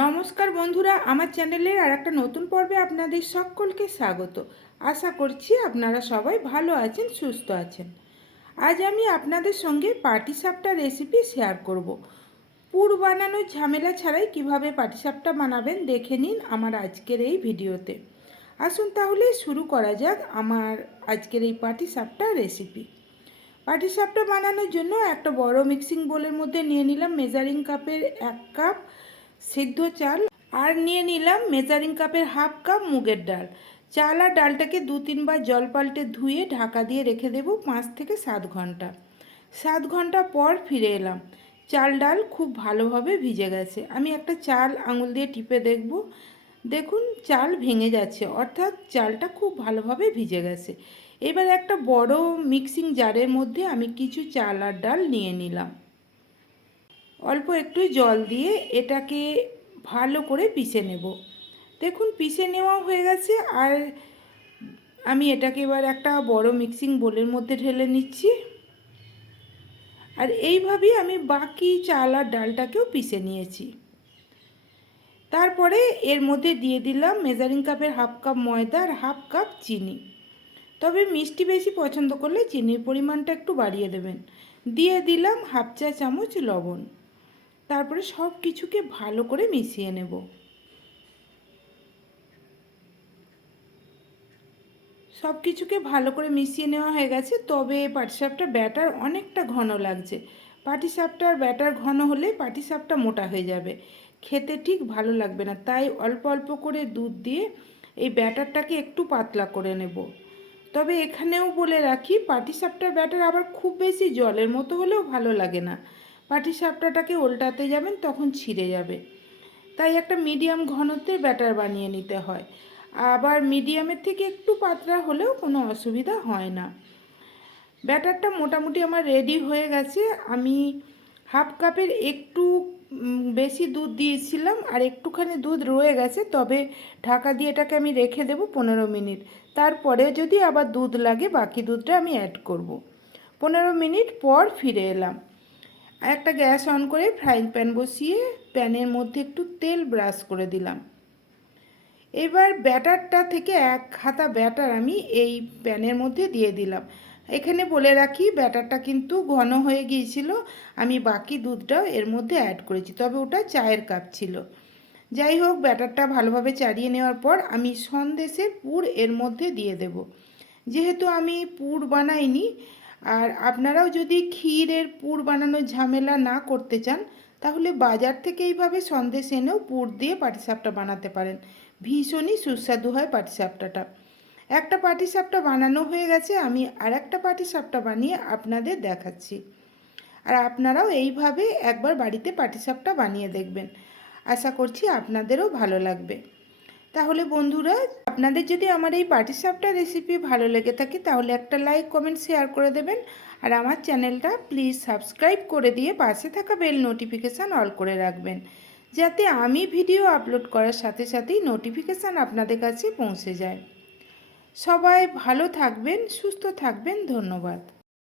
নমস্কার বন্ধুরা, আমার চ্যানেলের আর একটা নতুন পর্বে আপনাদের সকলকে স্বাগত। আশা করছি আপনারা সবাই ভালো আছেন, সুস্থ আছেন। আজ আমি আপনাদের সঙ্গে পাটিসাপটা রেসিপি শেয়ার করব। পুর বানানোর ঝামেলা ছাড়াই কীভাবে পাটিসাপটা বানাবেন দেখে নিন আমার আজকের এই ভিডিওতে। আসুন তাহলে শুরু করা যাক আমার আজকের এই পাটিসাপটা রেসিপি পাটিসাপটা বানানোর জন্য একটা বড় মিক্সিং বোলের মধ্যে নিয়ে নিলাম মেজারিং কাপের এক কাপ সিদ্ধ চাল আর নিয়ে নিলাম মেজারিং কাপের হাফ কাপ মুগের ডাল। চাল আর ডালটাকে দু তিনবার জল পাল্টে ধুয়ে ঢাকা দিয়ে রেখে দেব পাঁচ থেকে সাত ঘণ্টা। সাত ঘণ্টা পর ফিরে এলাম। চাল ডাল খুব ভালোভাবে ভিজে গেছে। আমি একটা চাল আঙুল দিয়ে টিপে দেখব। দেখুন, চাল ভেঙে যাচ্ছে। অর্থাৎ চালটা খুব ভালোভাবে ভিজে গেছে। এবার একটা বড় মিক্সিং জারের মধ্যে আমি কিছু চাল আর ডাল নিয়ে নিলাম। অল্প একটু জল দিয়ে এটাকে ভালো করে পিষে নেব। দেখুন, পিষে নেওয়া হয়ে গেছে আর আমি এটাকে এবার একটা বড় মিক্সিং বোলের মধ্যে ঢেলে নিচ্ছি। আর এইভাবেই আমি বাকি চাল আর ডালটাকেও পিষে নিয়েছি। তারপরে এর মধ্যে দিয়ে দিলাম মেজারিং কাপের হাফ কাপ ময়দা আর হাফ কাপ চিনি। তবে মিষ্টি বেশি পছন্দ করলে চিনির পরিমাণটা একটু বাড়িয়ে দেবেন। দিয়ে দিলাম হাফ চা চামচ লবণ। তারপরে সব কিছুকে ভালো করে মিশিয়ে নেব। সব কিছুকে ভালো করে মিশিয়ে নেওয়া হয়ে গেছে, তবে পাটিসাপটা ব্যাটার অনেকটা ঘন লাগছে। পাটিসাপটার ব্যাটার ঘন হলে পাটিসাপটা মোটা হয়ে যাবে। খেতে ঠিক ভালো লাগবে না, তাই অল্প অল্প করে দুধ দিয়ে এই ব্যাটারটাকে একটু পাতলা করে নেব। তবে এখানেও বলে রাখি, পাটিসাপটার ব্যাটার আবার খুব বেশি জলের মতো হলেও ভালো লাগে না। পাটি সাপটাটাকে উল্টাতে যাবেন, তখন ছিঁড়ে যাবে। তাই একটা মিডিয়াম ঘনত্বের ব্যাটার বানিয়ে নিতে হয়। আবার মিডিয়ামের থেকে একটু পাতলা হলেও কোনো অসুবিধা হয় না। ব্যাটারটা মোটামুটি আমার রেডি হয়ে গেছে। আমি হাফ কাপের একটু বেশি দুধ দিয়েছিলাম আর একটুখানি দুধ রয়ে গেছে, তবে ঢাকা দিয়ে এটাকে আমি রেখে দেবো পনেরো মিনিট। তারপরে যদি আবার দুধ লাগে, বাকি দুধটা আমি অ্যাড করব। পনেরো মিনিট পর ফিরে এলাম। একটা গ্যাস অন করে ফ্রাইং প্যান বসিয়ে প্যানের মধ্যে একটু তেল ব্রাশ করে দিলাম। এবার ব্যাটারটা থেকে এক হাতা ব্যাটার আমি এই প্যানের মধ্যে দিয়ে দিলাম। এখানে বলে রাখি, ব্যাটারটা কিন্তু ঘন হয়ে গিয়েছিল, আমি বাকি দুধটাও এর মধ্যে অ্যাড করেছি, তবে ওটা চায়ের কাপ ছিল। যাই হোক, ব্যাটারটা ভালোভাবে চাড়িয়ে নেওয়ার পর আমি সন্দেশের পুর এর মধ্যে দিয়ে দেব। যেহেতু আমি পুর বানাইনি আর আপনারাও যদি ক্ষীরের পুর বানানোর ঝামেলা না করতে চান, তাহলে বাজার থেকে এইভাবে সন্দেশ এনেও পুর দিয়ে পাটিসাপটা বানাতে পারেন। ভীষণই সুস্বাদু হয় পাটিসাপটাটা। একটা পাটিসাপটা বানানো হয়ে গেছে, আমি আর একটা পাটিসাপটা বানিয়ে আপনাদের দেখাচ্ছি। আর আপনারাও এইভাবে একবার বাড়িতে পাটিসাপটা বানিয়ে দেখবেন। আশা করছি আপনাদেরও ভালো লাগবে। তাহলে বন্ধুরা, আপনাদের যদি আমার এই পাটিসাপটা রেসিপি ভালো লেগে থাকে, তাহলে একটা লাইক কমেন্ট শেয়ার করে দেবেন। আর আমার চ্যানেলটা প্লিজ সাবস্ক্রাইব করে দিয়ে পাশে থাকা বেল নোটিফিকেশান অল করে রাখবেন। যাতে আমি ভিডিও আপলোড করার সাথে সাথেই নোটিফিকেশান আপনাদের কাছে পৌঁছে যায়। সবাই ভালো থাকবেন, সুস্থ থাকবেন, ধন্যবাদ।